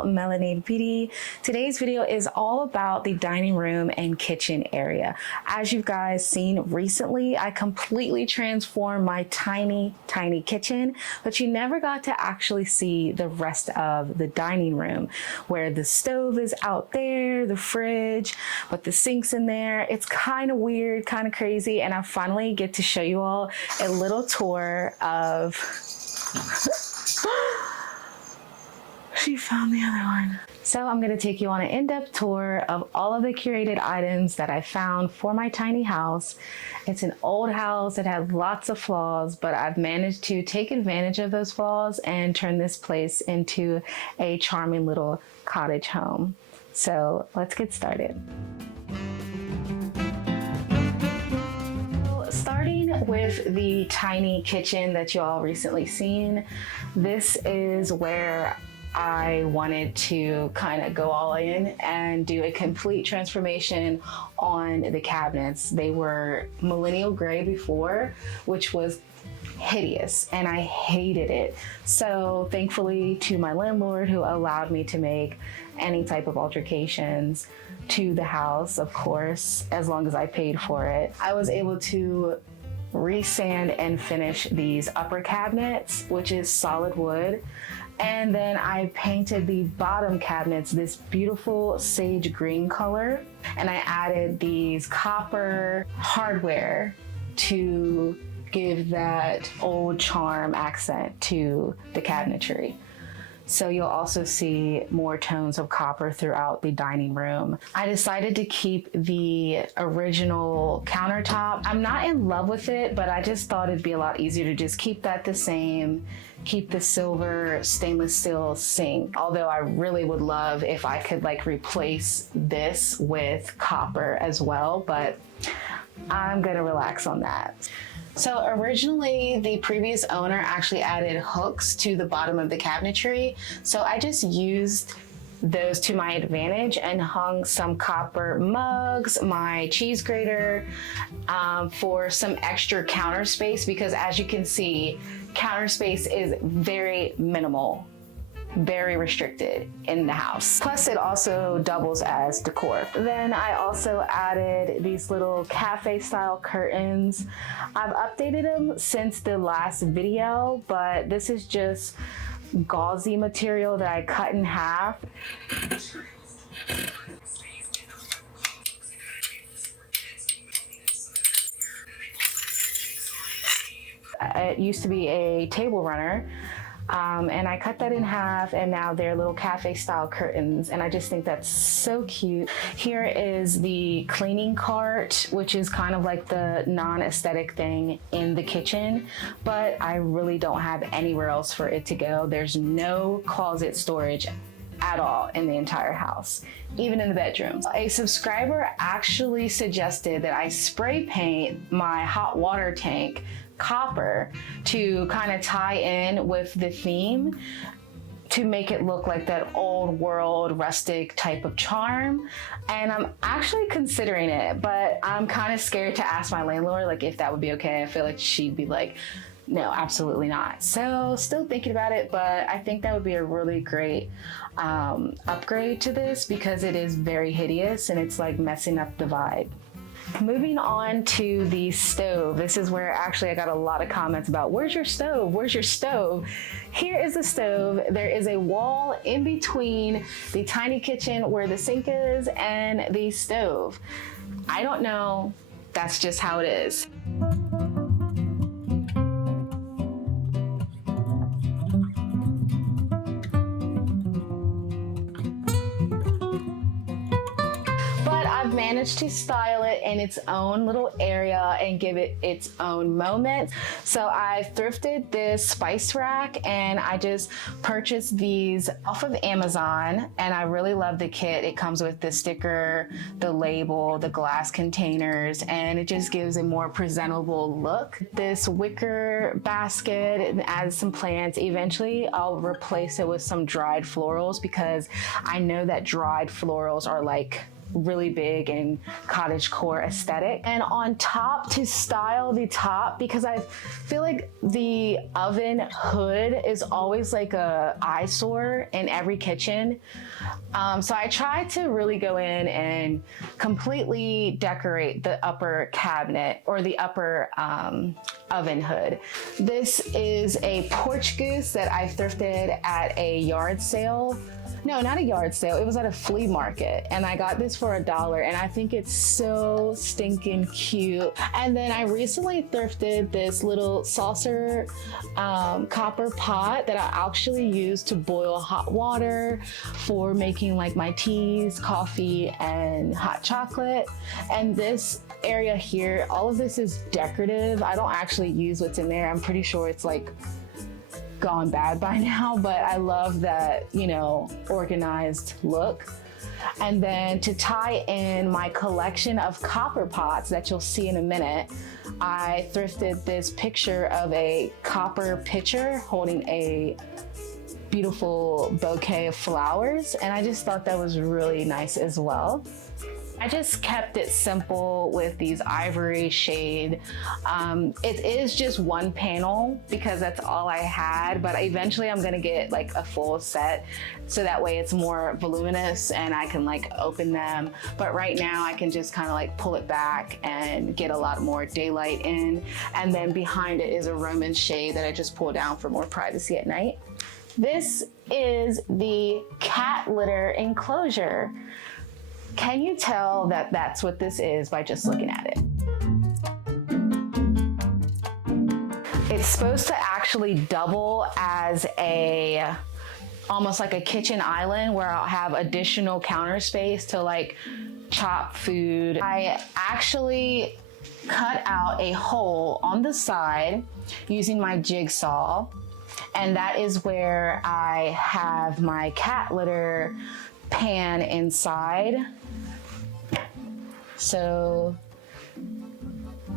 channel, Melanade Beauty. Today's video is all about the dining room and kitchen area. As you guys seen recently, I completely transformed my tiny kitchen, but you never got to actually see the rest of the dining room where the stove is out there, the fridge, but the sink's in there. It's kind of weird, kind of crazy, and I finally get to show you all a little tour of she found the other one. So I'm going to take you on an in-depth tour of all of the curated items that I found for my tiny house. It's an old house. It had lots of flaws, but I've managed to take advantage of those flaws and turn this place into a charming little cottage home. So let's get started. Starting with the tiny kitchen that you all recently seen, this is where I wanted to kind of go all in and do a complete transformation on the cabinets. They were millennial gray before, which was hideous, and I hated it. So thankfully to my landlord, who allowed me to make any type of alterations to the house, of course, as long as I paid for it, I was able to resand and finish these upper cabinets, which is solid wood. And then I painted the bottom cabinets this beautiful sage green color. And I added these copper hardware to give that old charm accent to the cabinetry. So you'll also see more tones of copper throughout the dining room. I decided to keep the original countertop. I'm not in love with it, but I just thought it'd be a lot easier to just keep that the same, keep the silver stainless steel sink. Although I really would love if I could like replace this with copper as well, but I'm gonna relax on that. So originally the previous owner actually added hooks to the bottom of the cabinetry. So I just used those to my advantage and hung some copper mugs, my cheese grater, for some extra counter space, because as you can see, counter space is very minimal, very restricted in the house. Plus it also doubles as decor. Then I also added these little cafe style curtains. I've updated them since the last video, but this is just gauzy material that I cut in half. It used to be a table runner. And I cut that in half, and now they're little cafe style curtains, and I just think that's so cute. Here is the cleaning cart, which is kind of like the non-aesthetic thing in the kitchen, but I really don't have anywhere else for it to go. There's no closet storage at all in the entire house, even in the bedrooms. A subscriber actually suggested that I spray paint my hot water tank copper to kind of tie in with the theme to make it look like that old world rustic type of charm. And I'm actually considering it, but I'm kind of scared to ask my landlord like if that would be okay. I feel like she'd be like, no, absolutely not. So still thinking about it, but I think that would be a really great upgrade to this, because it is very hideous and it's like messing up the vibe. Moving on to the stove. This is where actually I got a lot of comments about, where's your stove? Where's your stove? Here is the stove. There is a wall in between the tiny kitchen where the sink is and the stove. I don't know. That's just how it is. I've managed to style it in its own little area and give it its own moment. So I thrifted this spice rack, and I just purchased these off of Amazon, and I really love the kit. It comes with the sticker, the label, the glass containers, and it just gives a more presentable look. This wicker basket and add some plants. Eventually I'll replace it with some dried florals, because I know that dried florals are like really big in cottagecore aesthetic. And on top, to style the top, because I feel like the oven hood is always like a eyesore in every kitchen. So I tried to really go in and completely decorate the upper cabinet or the upper oven hood. This is a porch goose that I thrifted at a yard sale. No, not a yard sale. It was at a flea market, and I got this for $1, and I think it's so stinking cute. And then I recently thrifted this little saucer copper pot that I actually use to boil hot water for making like my teas, coffee, and hot chocolate. And this area here, all of this is decorative. I don't actually use what's in there. I'm pretty sure it's like gone bad by now, but I love that, you know, organized look. And then to tie in my collection of copper pots that you'll see in a minute, I thrifted this picture of a copper pitcher holding a beautiful bouquet of flowers, and I just thought that was really nice as well. I just kept it simple with these ivory shade. It is just one panel because that's all I had, but eventually I'm gonna get like a full set so that way it's more voluminous and I can like open them. But right now I can just kind of like pull it back and get a lot more daylight in. And then behind it is a Roman shade that I just pull down for more privacy at night. This is the cat litter enclosure. Can you tell that that's what this is by just looking at it? It's supposed to actually double as almost like a kitchen island where I'll have additional counter space to like chop food. I actually cut out a hole on the side using my jigsaw, and that is where I have my cat litter pan inside. So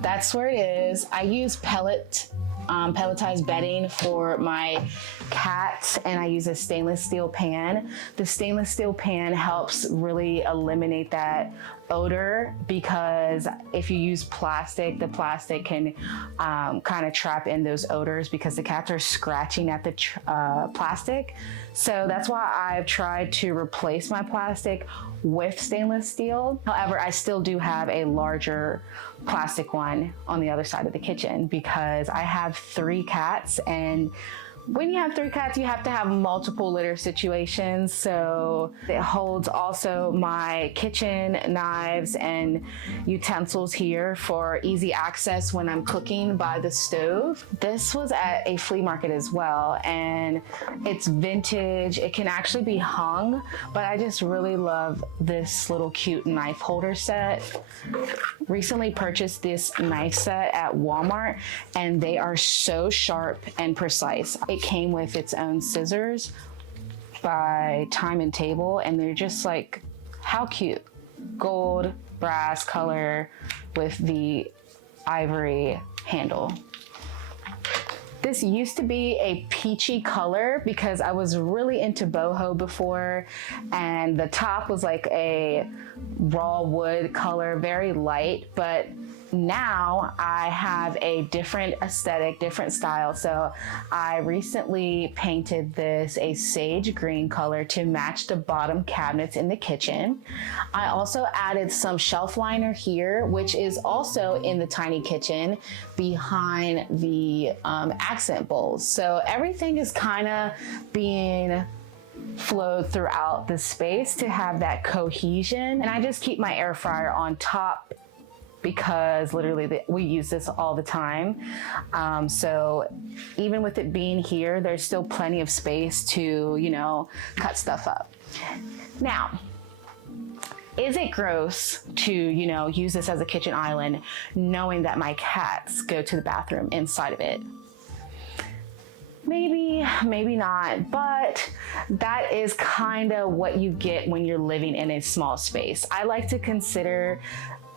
that's where it is. I use pelletized bedding for my cats, and I use a stainless steel pan. The stainless steel pan helps really eliminate that odor, because if you use plastic, the plastic can kind of trap in those odors because the cats are scratching at the plastic. So that's why I've tried to replace my plastic with stainless steel. However, I still do have a larger plastic one on the other side of the kitchen because I have 3 cats, and when you have 3 cats, you have to have multiple litter situations. So it holds also my kitchen knives and utensils here for easy access when I'm cooking by the stove. This was at a flea market as well, and it's vintage. It can actually be hung, but I just really love this little cute knife holder set. Recently purchased this knife set at Walmart, and they are so sharp and precise. It came with its own scissors by Time and Table, and they're just like, how cute. Gold, brass color with the ivory handle. This used to be a peachy color because I was really into boho before, and the top was like a raw wood color, very light, but now I have a different aesthetic, different style. So I recently painted this a sage green color to match the bottom cabinets in the kitchen. I also added some shelf liner here, which is also in the tiny kitchen behind the accent bowls. So everything is kind of being flowed throughout the space to have that cohesion. And I just keep my air fryer on top because literally we use this all the time. So even with it being here, there's still plenty of space to, you know, cut stuff up. Now, is it gross to, you know, use this as a kitchen island knowing that my cats go to the bathroom inside of it? Maybe, maybe not, but that is kind of what you get when you're living in a small space. I like to consider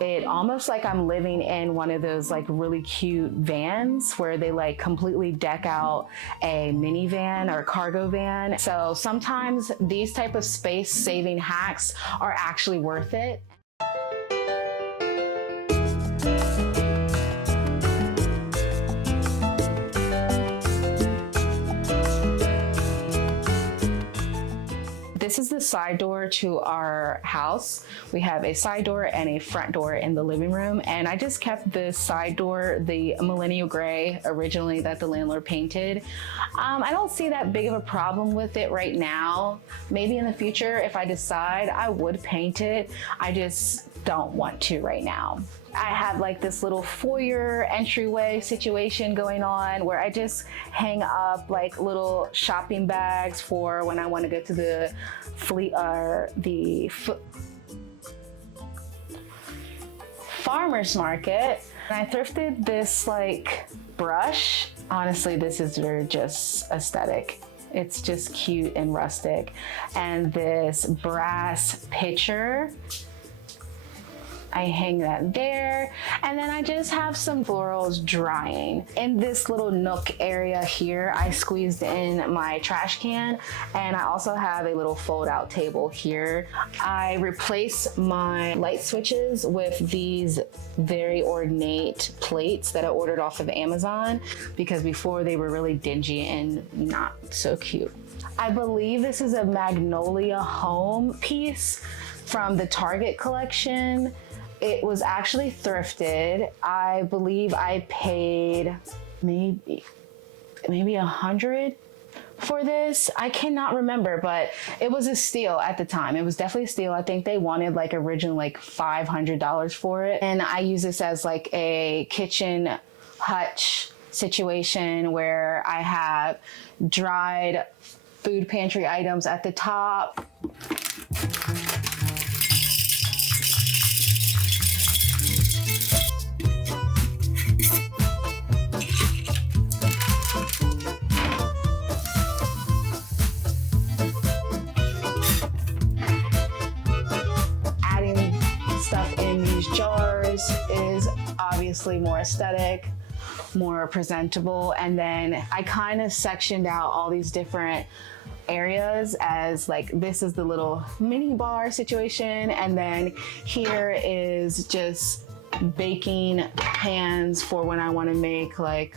it almost like I'm living in one of those like really cute vans where they like completely deck out a minivan or cargo van. So sometimes these type of space saving hacks are actually worth it. This is the side door to our house. We have a side door and a front door in the living room. And I just kept the side door, the millennial gray originally that the landlord painted. I don't see that big of a problem with it right now. Maybe in the future, if I decide, I would paint it. I just don't want to right now. I have like this little foyer entryway situation going on where I just hang up like little shopping bags for when I want to go to the farmer's market. And I thrifted this like brush. Honestly, this is very just aesthetic. It's just cute and rustic. And this brass pitcher, I hang that there. And then I just have some florals drying. In this little nook area here, I squeezed in my trash can, and I also have a little fold out table here. I replace my light switches with these very ornate plates that I ordered off of Amazon because before they were really dingy and not so cute. I believe this is a Magnolia Home piece from the Target collection. It was actually thrifted. I believe I paid maybe $100 for this. I cannot remember, but it was a steal at the time. It was definitely a steal. I think they wanted like originally like $500 for it. And I use this as like a kitchen hutch situation where I have dried food pantry items at the top. Is obviously more aesthetic, more presentable. And then I kind of sectioned out all these different areas as like, this is the little mini bar situation. And then here is just baking pans for when I want to make like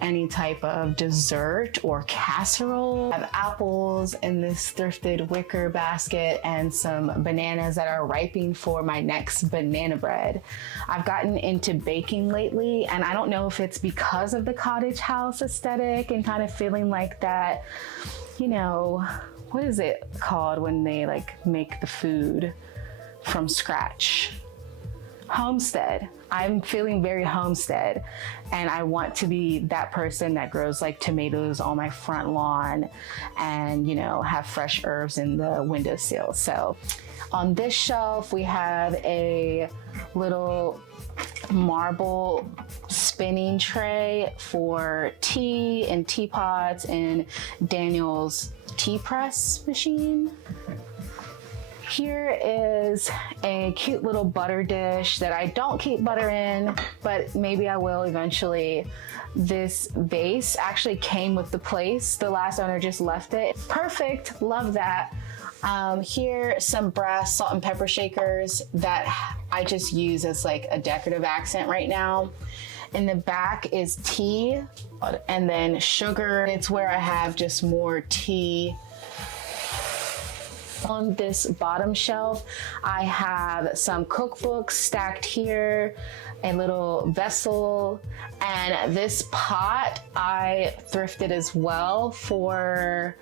any type of dessert or casserole. I have apples in this thrifted wicker basket and some bananas that are ripening for my next banana bread. I've gotten into baking lately, and I don't know if it's because of the cottage house aesthetic and kind of feeling like that, you know, what is it called when they like make the food from scratch? Homestead. I'm feeling very homestead, and I want to be that person that grows like tomatoes on my front lawn and, you know, have fresh herbs in the windowsill. So on this shelf, we have a little marble spinning tray for tea and teapots and Daniel's tea press machine. Here is a cute little butter dish that I don't keep butter in, but maybe I will eventually. This vase actually came with the place. The last owner just left it. Perfect, love that. Here, some brass salt and pepper shakers that I just use as like a decorative accent right now. In the back is tea and then sugar. It's where I have just more tea. On this bottom shelf, I have some cookbooks stacked here, a little vessel, and this pot I thrifted as well for,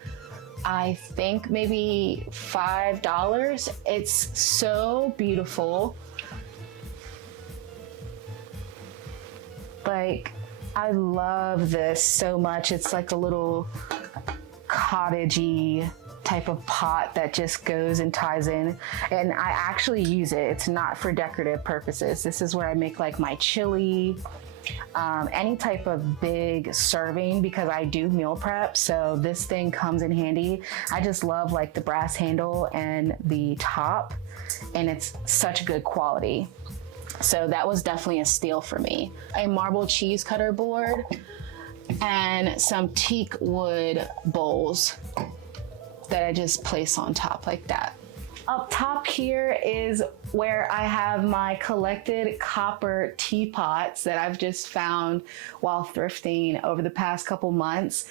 I think maybe $5. It's so beautiful. Like, I love this so much. It's like a little cottagey type of pot that just goes and ties in, and I actually use it. It's not for decorative purposes. This is where I make like my chili, any type of big serving, because I do meal prep, so this thing comes in handy. I just love like the brass handle and the top, and it's such good quality. So that was definitely a steal for me. A marble cheese cutter board and some teak wood bowls that I just place on top like that. Up top here is where I have my collected copper teapots that I've just found while thrifting over the past couple months.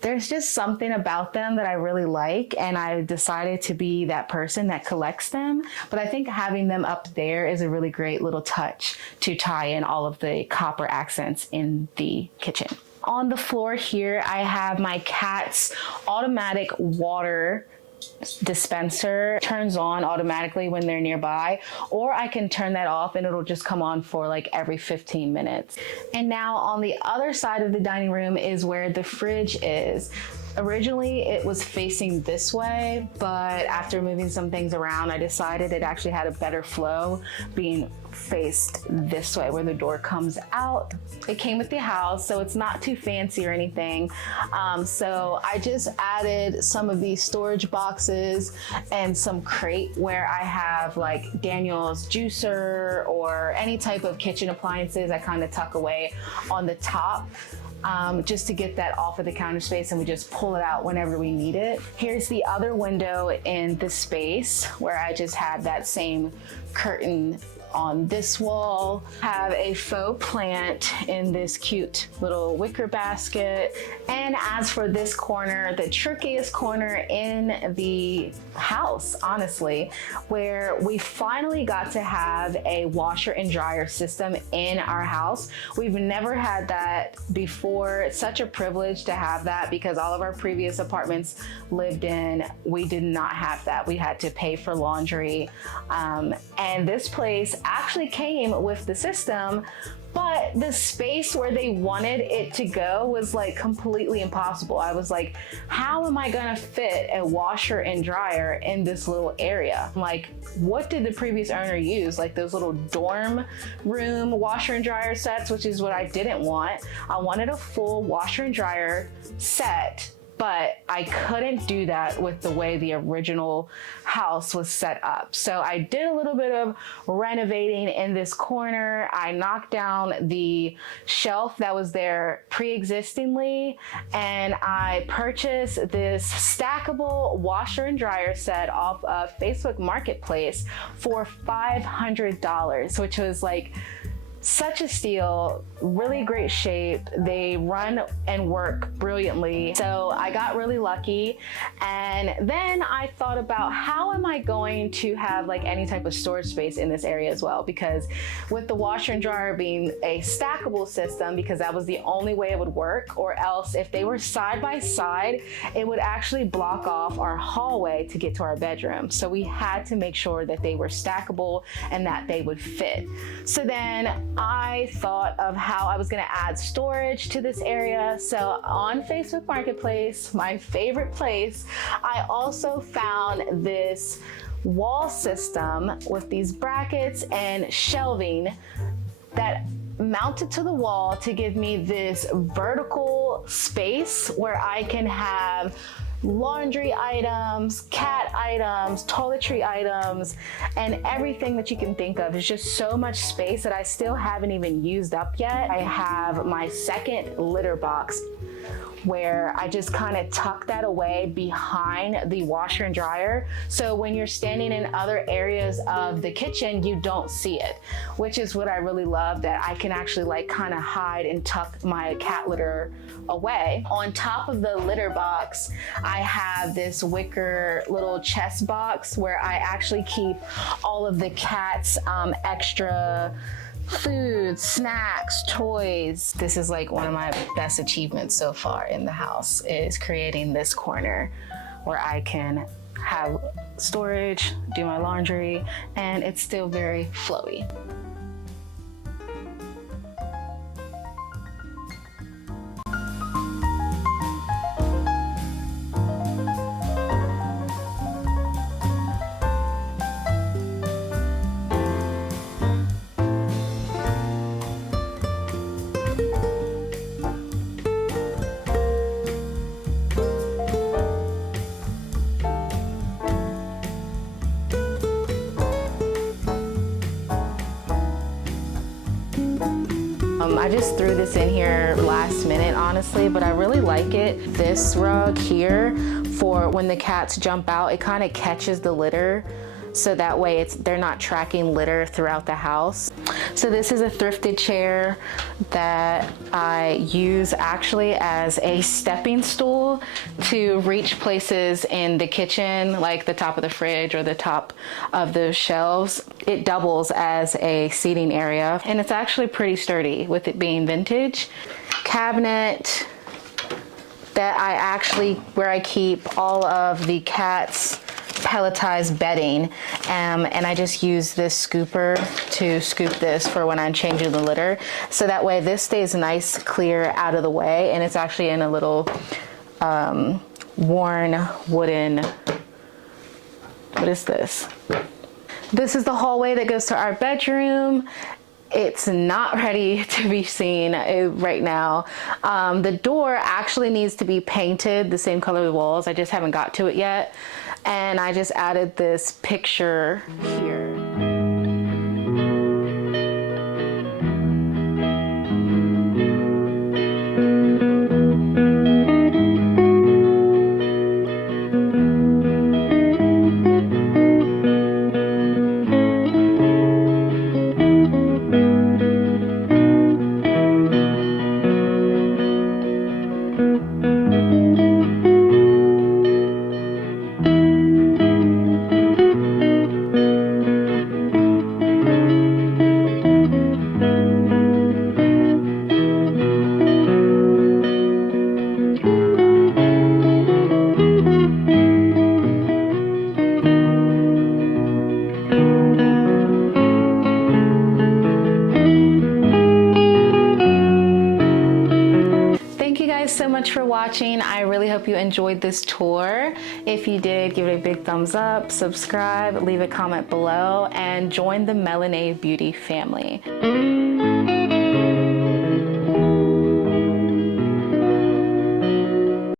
There's just something about them that I really like, and I decided to be that person that collects them. But I think having them up there is a really great little touch to tie in all of the copper accents in the kitchen. On the floor here, I have my cat's automatic water dispenser. Turns on automatically when they're nearby, or I can turn that off and it'll just come on for like every 15 minutes. And now on the other side of the dining room is where the fridge is. Originally it was facing this way, but after moving some things around, I decided it actually had a better flow being faced this way where the door comes out. It came with the house, so it's not too fancy or anything. So I just added some of these storage boxes and some crate where I have like Daniel's juicer or any type of kitchen appliances I kind of tuck away on the top. Just to get that off of the counter space, and we just pull it out whenever we need it. Here's the other window in the space where I just had that same curtain on this wall. Have a faux plant in this cute little wicker basket. And as for this corner, the trickiest corner in the house, honestly, where we finally got to have a washer and dryer system in our house. We've never had that before. It's such a privilege to have that because all of our previous apartments lived in, we did not have that. We had to pay for laundry. And this place actually came with the system, but the space where they wanted it to go was like completely impossible. I was like, how am I gonna fit a washer and dryer in this little area? I'm like, what did the previous owner use? Like those little dorm room washer and dryer sets, which is what I didn't want. I wanted a full washer and dryer set, but I couldn't do that with the way the original house was set up. So I did a little bit of renovating in this corner. I knocked down the shelf that was there pre-existingly, and I purchased this stackable washer and dryer set off of Facebook Marketplace for $500, which was like such a steal, really great shape. They run and work brilliantly. So I got really lucky. And then I thought about how am I going to have like any type of storage space in this area as well? Because with the washer and dryer being a stackable system, because that was the only way it would work, or else if they were side by side, it would actually block off our hallway to get to our bedroom. So we had to make sure that they were stackable and that they would fit. So then I thought of how I was gonna add storage to this area. So on Facebook Marketplace, my favorite place, I also found this wall system with these brackets and shelving that mounted to the wall to give me this vertical space where I can have laundry items, cat items, toiletry items, and everything that you can think of. It's just so much space that I still haven't even used up yet. I have my second litter box where I just kind of tuck that away behind the washer and dryer. So when you're standing in other areas of the kitchen, you don't see it, which is what I really love, that I can actually like kind of hide and tuck my cat litter away. On top of the litter box, I have this wicker little chest box where I actually keep all of the cat's extra food, snacks, toys. This is like one of my best achievements so far in the house, is creating this corner where I can have storage, do my laundry, and it's still very flowy. I just threw this in here last minute, honestly, but I really like it. This rug here, for when the cats jump out, it kind of catches the litter. So that way they're not tracking litter throughout the house. So this is a thrifted chair that I use actually as a stepping stool to reach places in the kitchen, like the top of the fridge or the top of the shelves. It doubles as a seating area, and it's actually pretty sturdy with it being vintage. Cabinet that where I keep all of the cats' pelletized bedding, and I just use this scooper to scoop this for when I'm changing the litter, so that way this stays nice, clear, out of the way, and it's actually in a little worn wooden, what is this? This is the hallway that goes to our bedroom. It's not ready to be seen right now. The door actually needs to be painted the same color as the walls. I just haven't got to it yet. And I just added this picture here. So much for watching. I really hope you enjoyed this tour. If you did, give it a big thumbs up, subscribe, leave a comment below, and join the Melanade Beauty family.